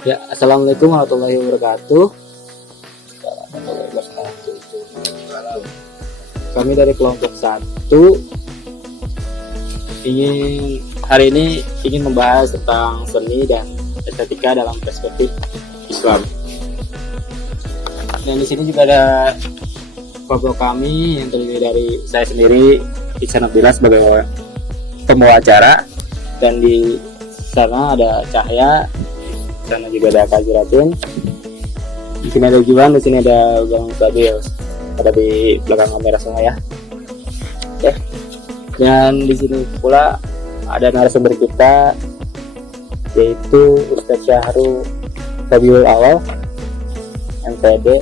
Ya, assalamualaikum warahmatullahi wabarakatuh. Warahmatullahi wabarakatuh. Kami dari kelompok 1 hari ini ingin membahas tentang seni dan estetika dalam perspektif Islam. Dan di sini juga ada kelompok kami yang terdiri dari saya sendiri, Ihsan Abdillah sebagai pembawa acara, dan di sana ada Cahya, di sana juga ada Kak Juratin, di sini ada Juan, di sini ada Bang Sabil, ada di belakang kamera semua ya. Oke. Dan di sini pula ada narasumber kita, yaitu Ustadz Syahrul Rabiul Awal, MPD.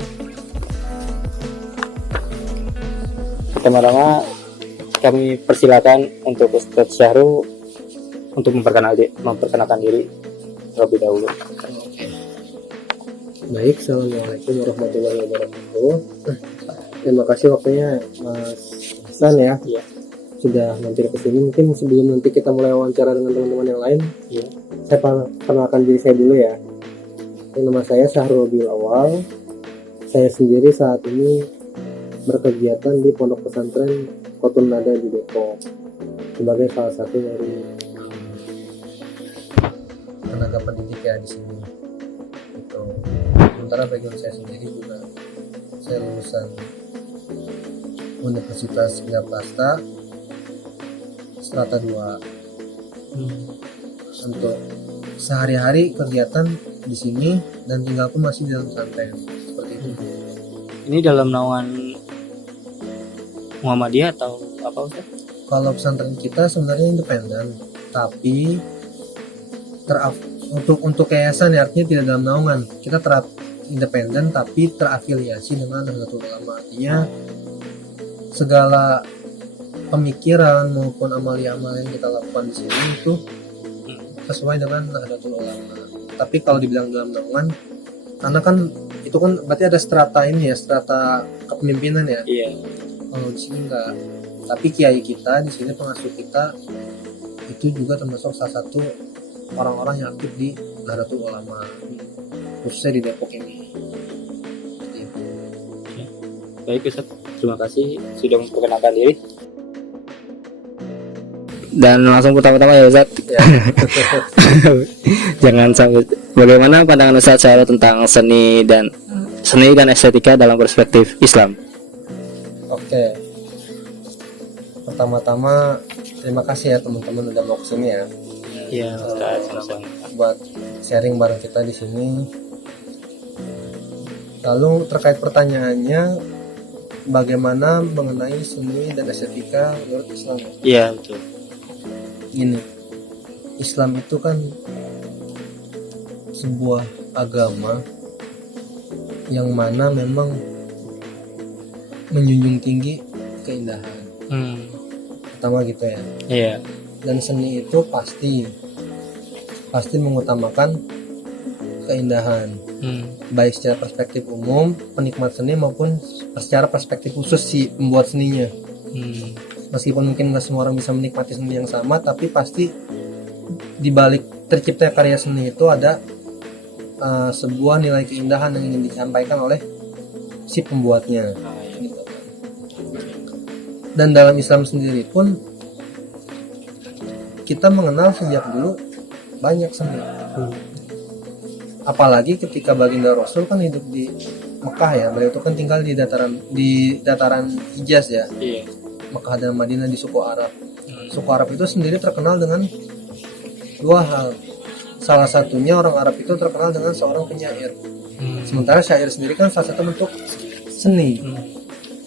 Pertama-tama kami persilakan untuk Ustadz Syahrul untuk memperkenalkan diri terlebih dahulu. Baik, assalamualaikum warahmatullahi wabarakatuh. Terima kasih waktunya Mas Hasan ya. Iya. Sudah mampir ke sini. Mungkin sebelum nanti kita mulai wawancara dengan teman-teman yang lain, Iya. saya perkenalkan diri saya dulu ya. Nama saya Syahrul Rabiul Awal. Saya sendiri saat ini berkegiatan di Pondok Pesantren Kotun Nada di Depok sebagai salah satu dari tenaga pendidik ya di sini. Gitu. Sementara background saya sendiri juga saya lulusan Universitas Indonesia Strata 2. Untuk sehari-hari kegiatan di sini dan tinggalku masih di dalam pesantren seperti itu. Ini dalam naungan Muhammadiyah atau apa Ustaz? Kalau pesantren kita sebenarnya independen, tapi untuk yayasan ya, artinya tidak dalam naungan. Kita independen tapi terafiliasi dengan Nahdlatul Ulama. Artinya segala pemikiran maupun amalia-amalia yang kita lakukan di sini itu sesuai dengan Nahdlatul Ulama. Tapi kalau dibilang dalam naungan, karena kan itu kan berarti ada strata ini ya, strata kepemimpinan ya. Iya. Kalau di sini enggak. Tapi kiai kita di sini, pengasuh kita itu juga termasuk salah satu orang-orang yang aktif di Nahdlatul Ulama, khususnya di Depok ini. Seperti itu. Baik Ustaz, terima kasih sudah memperkenalkan diri. Dan langsung pertama-tama ya Ustaz. Ya. Jangan sampai. Bagaimana pandangan Ustaz Syahrul tentang seni dan estetika dalam perspektif Islam? Oke. Pertama-tama terima kasih ya teman-teman udah mau kesini ya. Iya, Ustaz, sama-sama. Buat sharing bareng kita di sini. Lalu terkait pertanyaannya, bagaimana mengenai seni dan estetika menurut Islam? Iya, betul. Gini, Islam itu kan sebuah agama yang mana memang menjunjung tinggi keindahan. Pertama gitu ya. Iya. Dan seni itu pasti mengutamakan keindahan, baik secara perspektif umum penikmat seni maupun secara perspektif khusus si pembuat seninya. Meskipun mungkin nggak semua orang bisa menikmati seni yang sama, tapi pasti di balik tercipta karya seni itu ada sebuah nilai keindahan yang ingin disampaikan oleh si pembuatnya. Gitu. Dan dalam Islam sendiri pun kita mengenal sejak dulu banyak seni. Apalagi ketika baginda Rasul kan hidup di Mekah ya, beliau itu kan tinggal di dataran Hijaz ya. Iya. Mekah dan Madinah di suku Arab. Suku Arab itu sendiri terkenal dengan dua hal. Salah satunya orang Arab itu terkenal dengan seorang penyair. Sementara syair sendiri kan salah satu bentuk seni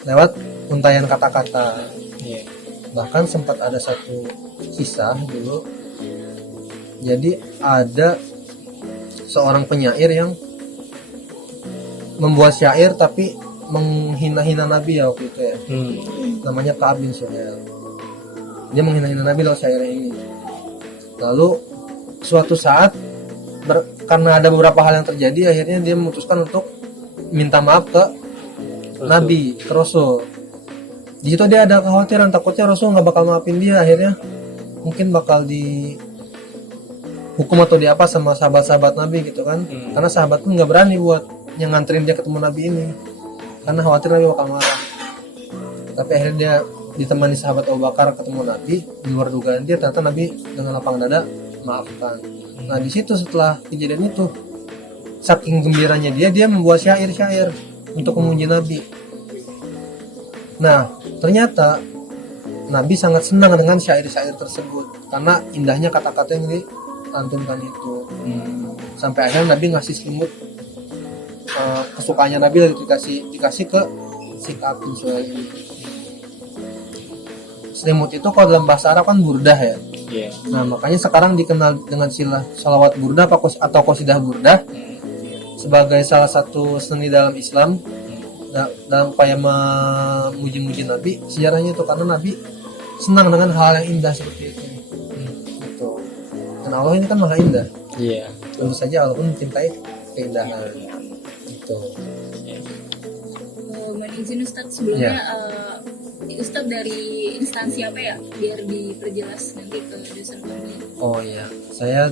lewat untayan kata-kata. Iya. Bahkan sempat ada satu kisah dulu. Jadi ada seorang penyair yang membuat syair tapi menghina-hina Nabi ya waktu itu ya. Namanya Ka'ab bin Suhail. Dia menghina-hina Nabi lewat syairnya ini. Lalu suatu saat karena ada beberapa hal yang terjadi, akhirnya dia memutuskan untuk minta maaf ke Nabi, ke Rasul. Di situ dia ada kekhawatiran, takutnya Rasul nggak bakal maafin dia, akhirnya mungkin bakal dihukum atau diapa sama sahabat-sahabat Nabi gitu kan. Karena sahabat pun nggak berani buat yang nganterin dia ketemu Nabi ini, karena khawatir Nabi bakal marah. Tapi akhirnya dia ditemani sahabat Abu Bakar ketemu Nabi, di luar dugaan dia ternyata Nabi dengan lapang dada maafkan. Nah di situ setelah kejadian itu, saking gembiranya dia membuat syair-syair untuk memuji Nabi. Nah ternyata Nabi sangat senang dengan syair-syair tersebut karena indahnya kata-kata yang dilantunkan itu. Sampai akhirnya Nabi ngasih selimut kesukaannya Nabi lalu dikasih ke si Ka'ab bin Suhail ini. Selimut itu kalau dalam bahasa Arab kan burdah ya. Nah makanya sekarang dikenal dengan istilah sholawat burdah atau qasidah burdah sebagai salah satu seni dalam Islam dalam upaya memuji-muji Nabi. Sejarahnya itu karena Nabi senang dengan hal yang indah seperti itu. Gitu. Dan Allah ini kan maha indah. Tentu saja Allah pun mencintai keindahan. Gitu. Mohon izin Ustadz sebelumnya, Ustadz dari instansi apa ya, biar diperjelas nanti ke dosen kami. Oh iya, saya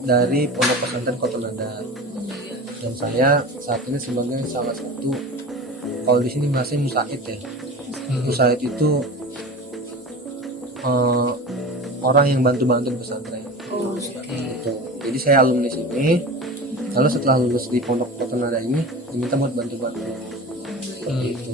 dari Pondok Pesantren Kotonada. Dan saya saat ini sebagai salah satu, kalau di sini bahasanya musaid ya. Musaid itu orang yang bantu-bantu di pesantren. Gitu. Jadi saya alumni sini. Lalu setelah lulus di Pondok Kotonada ini diminta buat bantu-bantu. Gitu.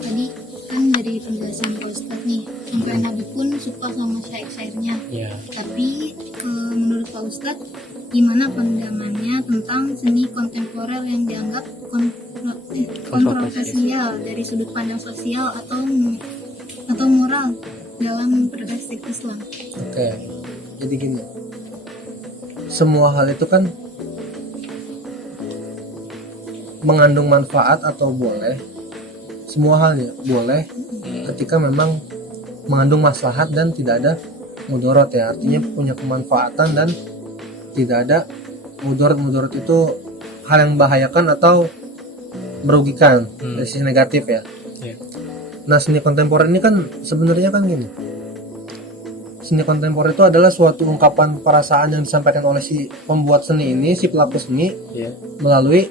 Tadi kan dari penjelasan Pak Ustadz nih, sampai Nabi pun suka sama syair-syairnya. Tapi menurut Pak Ustadz, gimana pandangannya tentang seni kontemporer yang dianggap kontroversial dari sudut pandang sosial atau moral dalam perspektif Islam? Oke, jadi gini, semua hal itu kan mengandung manfaat atau boleh, semua halnya boleh ketika memang mengandung maslahat dan tidak ada mudarat ya, artinya punya kemanfaatan dan tidak ada mudarat itu hal yang membahayakan atau merugikan dari sisi negatif ya. Nah seni kontemporer ini kan sebenarnya kan gini, seni kontemporer itu adalah suatu ungkapan perasaan yang disampaikan oleh si pembuat seni ini, si pelaku seni melalui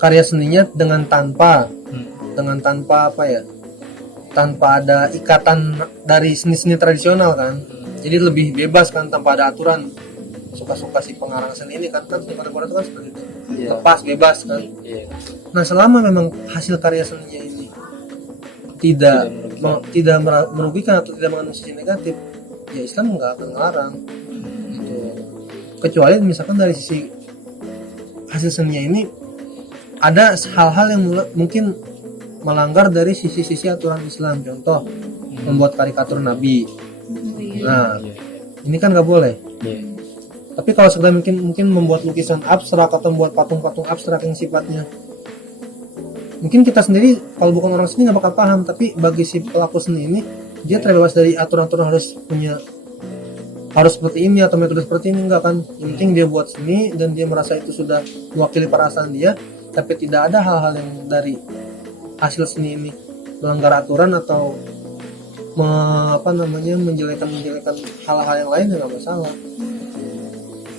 karya seninya dengan tanpa apa ya, tanpa ada ikatan dari seni-seni tradisional kan. Jadi lebih bebas kan, tanpa ada aturan. Suka-suka si pengarang seni ini kan seni kontemporer itu kan seperti itu, lepas bebas kan. Nah selama memang hasil karya seninya ini tidak merugikan atau tidak mengandung sisi negatif, ya Islam nggak akan melarang gitu. Kecuali misalkan dari sisi hasil seninya ini ada hal-hal yang mungkin melanggar dari sisi-sisi aturan Islam, contoh membuat karikatur Nabi. Nah ini kan nggak boleh. Tapi kalau sekedar mungkin membuat lukisan abstrak atau membuat patung-patung abstrak yang sifatnya mungkin kita sendiri kalau bukan orang seni nggak bakal paham, tapi bagi si pelaku seni ini dia terbebas dari aturan-aturan harus seperti ini atau metode seperti ini, enggak kan. Yang penting dia buat seni dan dia merasa itu sudah mewakili perasaan dia, tapi tidak ada hal-hal yang dari hasil seni ini melanggar aturan atau menjelekan hal-hal yang lain, ya nggak masalah.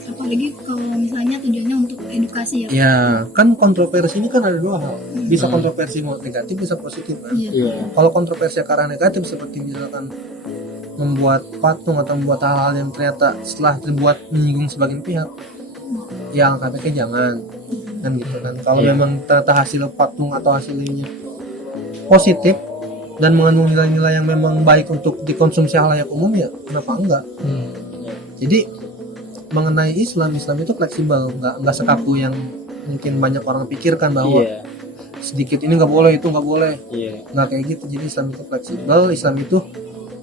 Apalagi kalau misalnya tujuannya untuk edukasi ya. Ya kan kontroversi ini kan ada dua hal, bisa kontroversi negatif, bisa positif kan. Kalau kontroversi karena negatif seperti misalkan membuat patung atau membuat hal-hal yang ternyata setelah dibuat menyinggung sebagian pihak, ya KPK jangan kan gitu kan. Kalau memang ternyata hasil patung atau hasilnya positif dan mengandung nilai-nilai yang memang baik untuk dikonsumsi halayak umum, ya kenapa enggak. Jadi mengenai Islam itu fleksibel, nggak sekaku yang mungkin banyak orang pikirkan bahwa sedikit ini nggak boleh, itu nggak boleh, nggak kayak gitu. Jadi Islam itu fleksibel, Islam itu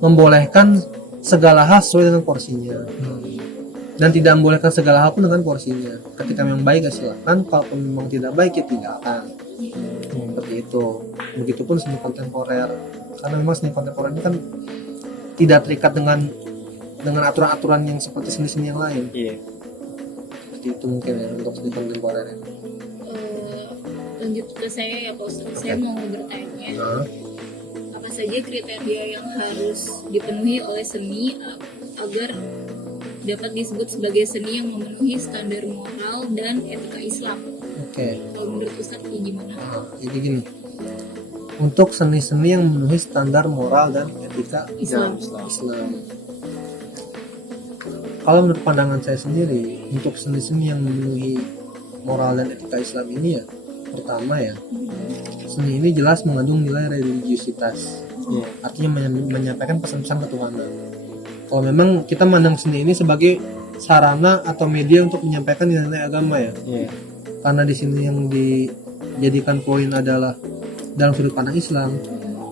membolehkan segala hal sesuai dengan porsinya, dan tidak membolehkan segala hal pun dengan porsinya. Ketika memang baik ya silakan, kalau memang tidak baik ya tinggalkan. Seperti itu. Begitupun seni kontemporer, karena memang seni kontemporer ini kan tidak terikat dengan aturan-aturan yang seperti seni-seni yang lain. Seperti itu mungkin ya untuk seni kontemporer ini. Lanjut ke saya ya Pak Ustadz. Saya mau bertanya, apa saja kriteria yang harus dipenuhi oleh seni agar dapat disebut sebagai seni yang memenuhi standar moral dan etika Islam? Oke. Kalau menurut Ustadz kayak gimana? Jadi gini, untuk seni-seni yang memenuhi standar moral dan etika Islam. Islam. Kalau menurut pandangan saya sendiri, untuk seni-seni yang memenuhi moral dan etika Islam ini ya, pertama ya, seni ini jelas mengandung nilai religiusitas. Artinya menyampaikan pesan-pesan ketuhanan. Kalau memang kita memandang seni ini sebagai sarana atau media untuk menyampaikan nilai-nilai agama ya. Karena di sini yang dijadikan poin adalah dalam sudut pandang Islam.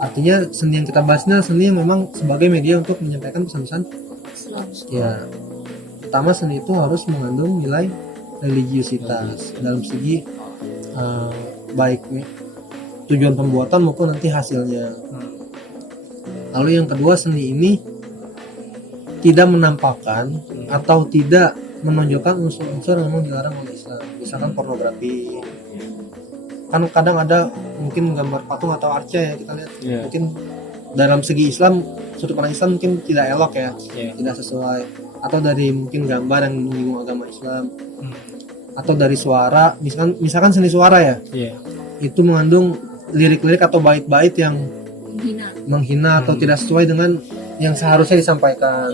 Artinya seni yang kita bahas ini adalah seni yang memang sebagai media untuk menyampaikan pesan-pesan Islam. ya. Pertama, seni itu harus mengandung nilai religiusitas dalam segi baik tujuan pembuatan maupun nanti hasilnya. Lalu yang kedua, seni ini tidak menampakkan atau tidak menonjolkan unsur-unsur yang memang dilarang oleh Islam. Misalkan pornografi. Kan kadang ada mungkin gambar patung atau arca ya kita lihat. Mungkin dalam segi Islam, sudut pandang Islam mungkin tidak elok ya, tidak sesuai. Atau dari mungkin gambar yang menyinggung agama Islam. Atau dari suara, misalkan seni suara ya. Itu mengandung lirik-lirik atau bait-bait yang menghina atau tidak sesuai dengan yang seharusnya disampaikan.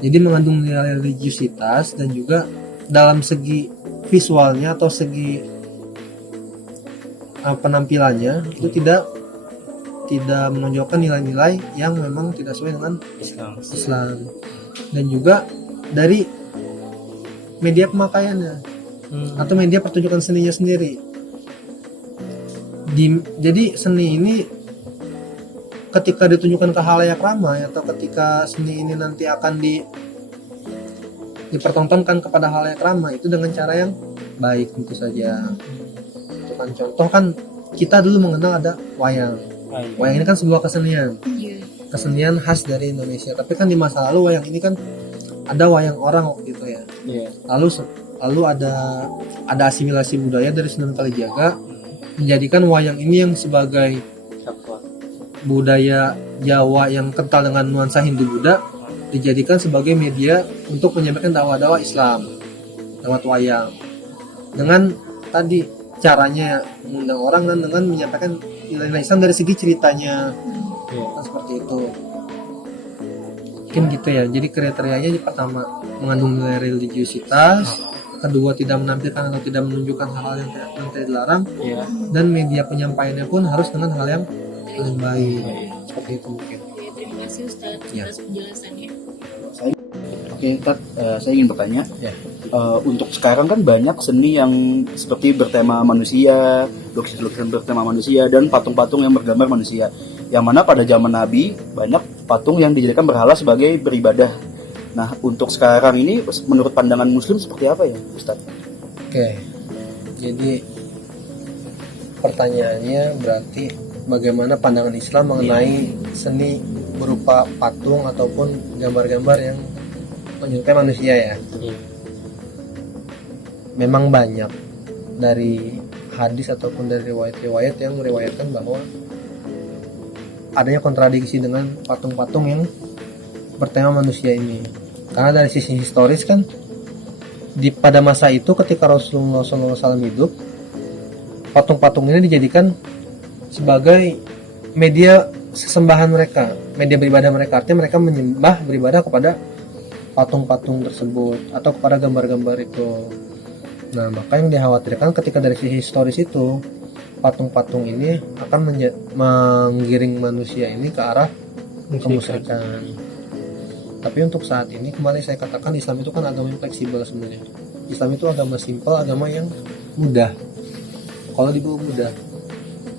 Jadi mengandung nilai religiusitas dan juga dalam segi visualnya atau segi penampilannya itu tidak menonjolkan nilai-nilai yang memang tidak sesuai dengan Islam. Dan juga dari media pemakaiannya atau media pertunjukan seninya sendiri. Jadi seni ini ketika ditunjukkan ke halayak ramai atau ketika seni ini nanti akan dipertontonkan kepada halayak ramai itu dengan cara yang baik tentu saja. Itu kan contoh kan kita dulu mengenal ada wayang. Wayang ini kan sebuah kesenian khas dari Indonesia. Tapi kan di masa lalu wayang ini kan ada wayang orang waktu itu ya. Lalu ada asimilasi budaya dari Sunan Kalijaga menjadikan wayang ini yang sebagai budaya Jawa yang kental dengan nuansa Hindu-Buddha dijadikan sebagai media untuk menyampaikan dakwah-dakwah Islam lewat wayang. Dengan tadi caranya mengundang orang dan dengan menyampaikan nilai-nilai Islam dari segi ceritanya. Kan seperti itu. Mungkin gitu ya. Jadi kriterianya pertama mengandung nilai religiusitas, kedua tidak menampilkan atau tidak menunjukkan hal-hal yang tidak dilarang, dan media penyampaiannya pun harus dengan hal yang baik. Seperti itu mungkin. Oke, terima kasih Ustadz atas penjelasannya. Oke, saya ingin bertanya. Untuk sekarang kan banyak seni yang seperti bertema manusia, lukisan-lukisan bertema manusia, dan patung-patung yang bergambar manusia. Yang mana pada zaman Nabi banyak patung yang dijadikan berhala sebagai beribadah. Nah, untuk sekarang ini menurut pandangan Muslim seperti apa ya, Ustadz? Oke, jadi pertanyaannya berarti bagaimana pandangan Islam mengenai seni berupa patung ataupun gambar-gambar yang menyerupai manusia ya. Memang banyak dari hadis ataupun dari riwayat-riwayat yang meriwayatkan bahwa adanya kontradiksi dengan patung-patung yang bertema manusia ini. Karena dari sisi historis kan pada masa itu ketika Rasulullah SAW hidup, patung-patung ini dijadikan sebagai media sesembahan mereka, media beribadah mereka. Artinya mereka menyembah beribadah kepada patung-patung tersebut atau kepada gambar-gambar itu. Nah, maka yang dikhawatirkan ketika dari sisi historis itu patung-patung ini akan menggiring manusia ini ke arah kemusyrikan. Tapi untuk saat ini kembali saya katakan Islam itu kan agama yang fleksibel sebenarnya. Islam itu agama simpel, agama yang mudah. Kalau dibawa mudah,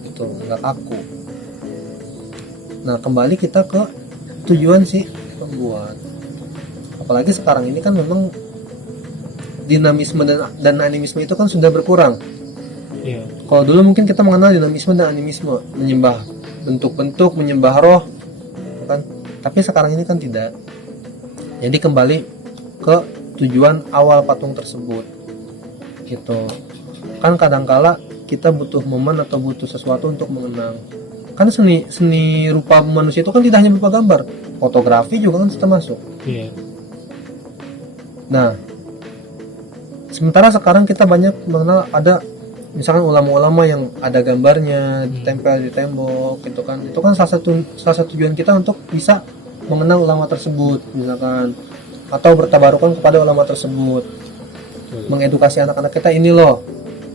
itu nggak kaku. Nah, kembali kita ke tujuan si pembuat. Apalagi sekarang ini kan memang dinamisme dan animisme itu kan sudah berkurang. Kalau dulu mungkin kita mengenal dinamisme dan animisme, menyembah bentuk-bentuk, menyembah roh, kan? Tapi sekarang ini kan tidak. Jadi kembali ke tujuan awal patung tersebut, gitu. Kan kadangkala kita butuh momen atau butuh sesuatu untuk mengenang. kan seni rupa manusia itu kan tidak hanya berupa gambar, fotografi juga kan termasuk. Iya. Nah, sementara sekarang kita banyak mengenal ada misalkan ulama-ulama yang ada gambarnya ditempel di tembok gitu kan. Itu kan salah satu tujuan kita untuk bisa mengenal ulama tersebut misalkan, atau bertabarukan kepada ulama tersebut. Mengedukasi anak-anak kita, ini loh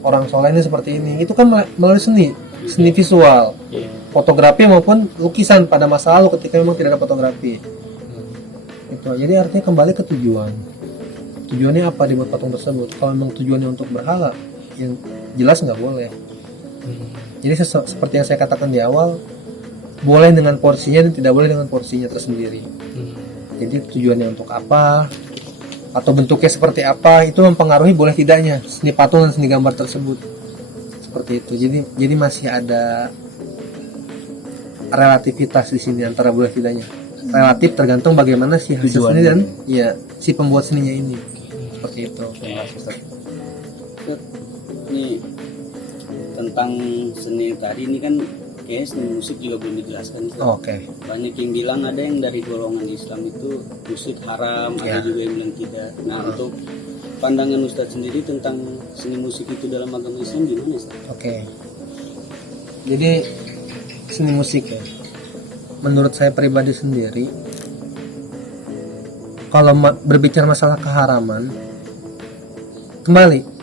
orang soleh ini seperti ini. Itu kan melalui seni visual, fotografi maupun lukisan pada masa lalu ketika memang tidak ada fotografi. Itu jadi artinya kembali ke tujuan. Tujuannya apa dibuat patung tersebut? Kalau memang tujuannya untuk berhala, yang jelas nggak boleh. Jadi seperti yang saya katakan di awal, boleh dengan porsinya dan tidak boleh dengan porsinya tersendiri. Jadi tujuannya untuk apa atau bentuknya seperti apa itu mempengaruhi boleh tidaknya seni patung dan seni gambar tersebut. Seperti itu. Jadi masih ada relativitas di sini antara boleh tidaknya. Relatif tergantung bagaimana si hasil seni dan ya si pembuat seninya ini. Seperti itu. Ini tentang seni tadi ini kan kayak seni musik juga belum dijelaskan. Oke. Banyak yang bilang ada yang dari golongan Islam itu musik haram, ada juga yang bilang tidak. Nah, untuk pandangan Ustadz sendiri tentang seni musik itu dalam agama Islam gimana, Ustadz? Oke. Jadi seni musik ya, menurut saya pribadi sendiri, kalau berbicara masalah keharaman, kembali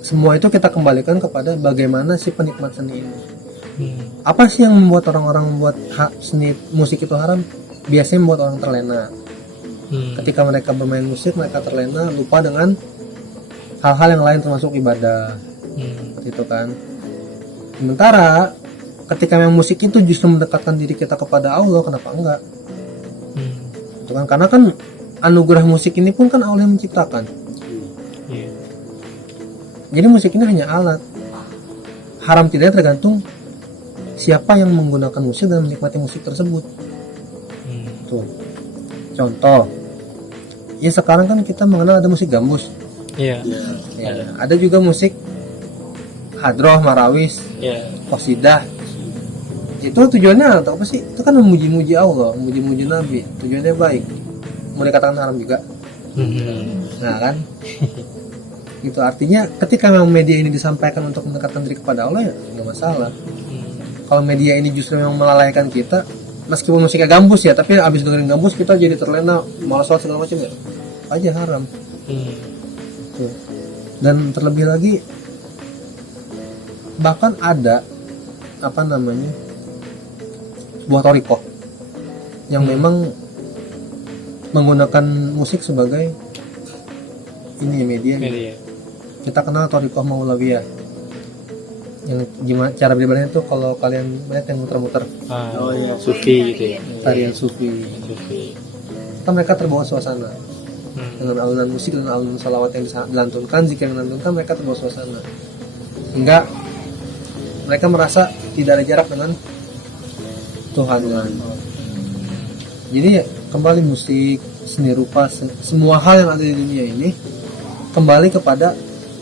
semua itu kita kembalikan kepada bagaimana si penikmat seni ini. Apa sih yang membuat orang-orang membuat seni musik itu haram? Biasanya membuat orang terlena. Ketika mereka bermain musik, mereka terlena, lupa dengan hal-hal yang lain termasuk ibadah. Seperti itu kan. Sementara ketika memang musik itu justru mendekatkan diri kita kepada Allah, kenapa enggak? Itu kan, karena kan anugerah musik ini pun kan Allah yang menciptakan. Jadi musik ini hanya alat. Haram tidak tergantung siapa yang menggunakan musik dan menikmati musik tersebut. Tuh. Contoh. Ya sekarang kan kita mengenal ada musik gambus. Iya. Ya, ada juga musik hadroh, marawis, qasidah. Itu tujuannya atau apa sih? Itu kan memuji-muji Allah, memuji-muji Nabi. Tujuannya baik. Mau dikatakan haram juga. Nah kan? Itu artinya ketika memang media ini disampaikan untuk mendekatkan diri kepada Allah ya nggak masalah. Kalau media ini justru memang melalaikan kita, meskipun musiknya gambus ya, tapi abis dengerin gambus kita jadi terlena, malas sholat segala macam ya, aja haram. Tuh. Dan terlebih lagi bahkan ada apa namanya sebuah thariqah yang memang menggunakan musik sebagai ini media. Kita kenal thariqah Maulawiyah, yang gimana cara beribadah itu kalau kalian lihat yang muter-muter, Sufi gitu ya, tarian sufi. Kan mereka terbawa suasana dengan alunan musik dan alunan salawat yang dilantunkan, zikir yang dilantunkan, mereka terbawa suasana hingga mereka merasa tidak ada jarak dengan Tuhan. Jadi ya, kembali musik, seni rupa, semua hal yang ada di dunia ini kembali kepada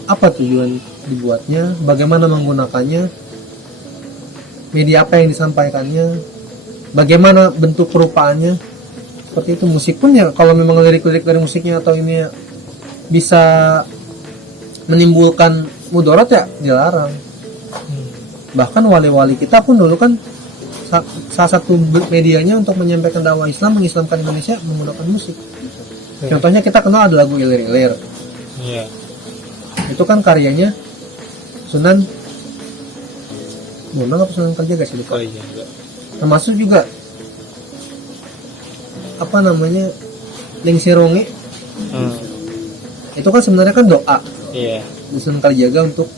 apa tujuan dibuatnya, bagaimana menggunakannya, media apa yang disampaikannya, bagaimana bentuk perupaannya. Seperti itu. Musik pun ya kalau memang lirik-lirik dari musiknya atau ini ya, bisa menimbulkan mudarat ya dilarang. Bahkan wali-wali kita pun dulu kan salah satu medianya untuk menyampaikan dakwah Islam, mengislamkan Indonesia menggunakan musik. Contohnya kita kenal ada lagu Ilir-Ilir. Itu kan karyanya Sunan Bonang apa Sunan Kalijaga sih, lupa. Termasuk juga apa namanya Lingsironge. Itu kan sebenarnya kan doa di Sunan Kalijaga untuk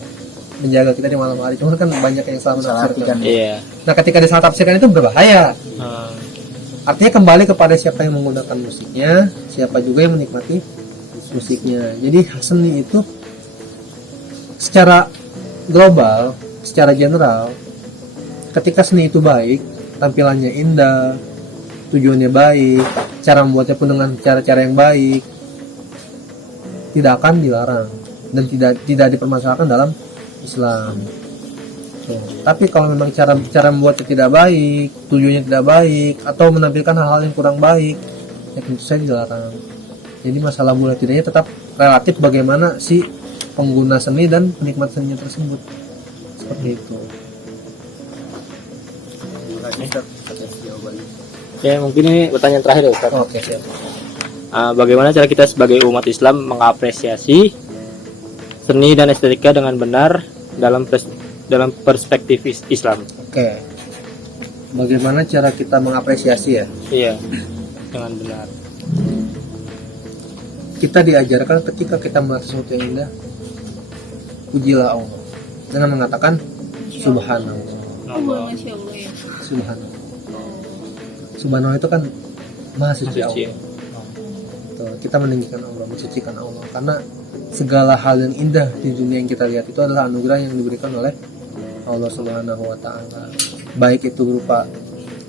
menjaga kita di malam hari. Cuma kan banyak yang salah menafsirkan. Nah ketika disalah tafsirkan itu berbahaya. Artinya kembali kepada siapa yang menggunakan musiknya, siapa juga yang menikmati musiknya. Jadi seni itu secara global, secara general, ketika seni itu baik, tampilannya indah, tujuannya baik, cara membuatnya pun dengan cara-cara yang baik, tidak akan dilarang dan tidak dipermasalahkan dalam Islam. Tapi kalau memang cara membuatnya tidak baik, tujuannya tidak baik, atau menampilkan hal-hal yang kurang baik, ya tentu saja dilarang. Jadi masalah boleh tidaknya tetap relatif bagaimana si pengguna seni dan penikmat seninya tersebut. Seperti itu. Terima kasih Ustaz atas jawabannya. Oke, mungkin ini pertanyaan terakhir ya Ustaz. Oke, siap. Bagaimana cara kita sebagai umat Islam mengapresiasi seni dan estetika dengan benar dalam perspektif Islam? Oke. Bagaimana cara kita mengapresiasi ya? Iya, dengan benar. Kita diajarkan ketika kita melihat sesuatu yang indah, pujilah Allah dengan mengatakan subhanallah. Masya Allah ya. Subhanallah. Subhanallah itu kan maha suci Allah. Tuh, kita meninggikan Allah, mensucikan Allah, karena segala hal yang indah di dunia yang kita lihat itu adalah anugerah yang diberikan oleh Allah Subhanahu wa taala. Baik itu berupa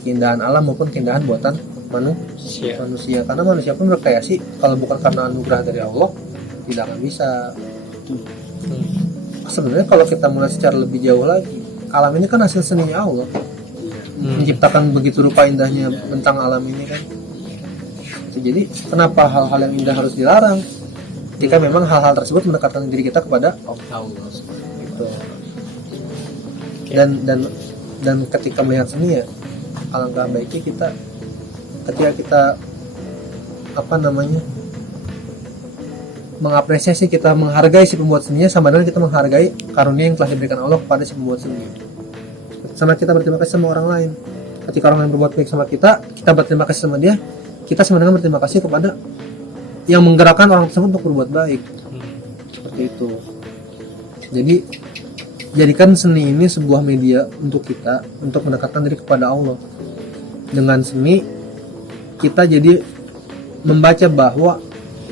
keindahan alam maupun keindahan buatan manusia. Karena manusia pun berkreasi, kalau bukan karena anugerah dari Allah tidak akan bisa. Sebenarnya kalau kita mulai secara lebih jauh lagi, alam ini kan hasil seninya Allah. Menciptakan begitu rupa indahnya bentang alam ini kan. Jadi kenapa hal-hal yang indah harus dilarang jika memang hal-hal tersebut mendekatkan diri kita kepada Allah gitu. Dan ketika melihat seni ya, alangkah baiknya kita ketika kita mengapresiasi, kita menghargai si pembuat seninya sama dengan kita menghargai karunia yang telah diberikan Allah kepada si pembuat seni. Sama kita berterima kasih sama orang lain. Ketika orang lain berbuat baik sama kita berterima kasih sama dia. Kita sebenarnya berterima kasih kepada yang menggerakkan orang tersebut untuk berbuat baik. Seperti itu. Jadi jadikan seni ini sebuah media untuk kita untuk mendekatkan diri kepada Allah. Dengan seni kita jadi membaca bahwa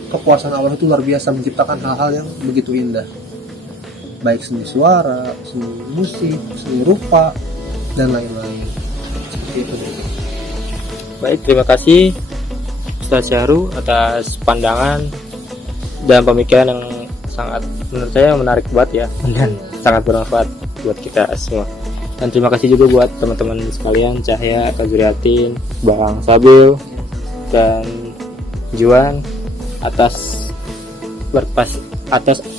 kekuasaan Allah itu luar biasa, menciptakan hal-hal yang begitu indah. Baik seni suara, seni musik, seni rupa, dan lain-lain. Seperti itu. Baik, terima kasih Ustaz Syahru atas pandangan dan pemikiran yang sangat, menurut saya menarik banget ya, dan sangat bermanfaat buat kita semua. Dan terima kasih juga buat teman-teman sekalian, Cahya, Kak Zuriatin, Bang Sabil, dan Juan atas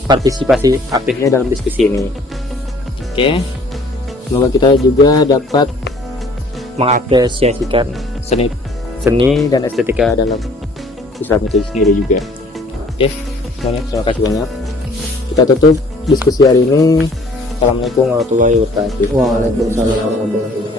partisipasi aktifnya dalam diskusi ini. Oke, semoga kita juga dapat mengapresiasikan seni dan estetika dalam Islam itu sendiri juga. Oke, semuanya terima kasih banyak. Kita tutup diskusi hari ini. Assalamualaikum warahmatullahi wabarakatuh. Waalaikumsalam warahmatullahi wabarakatuh.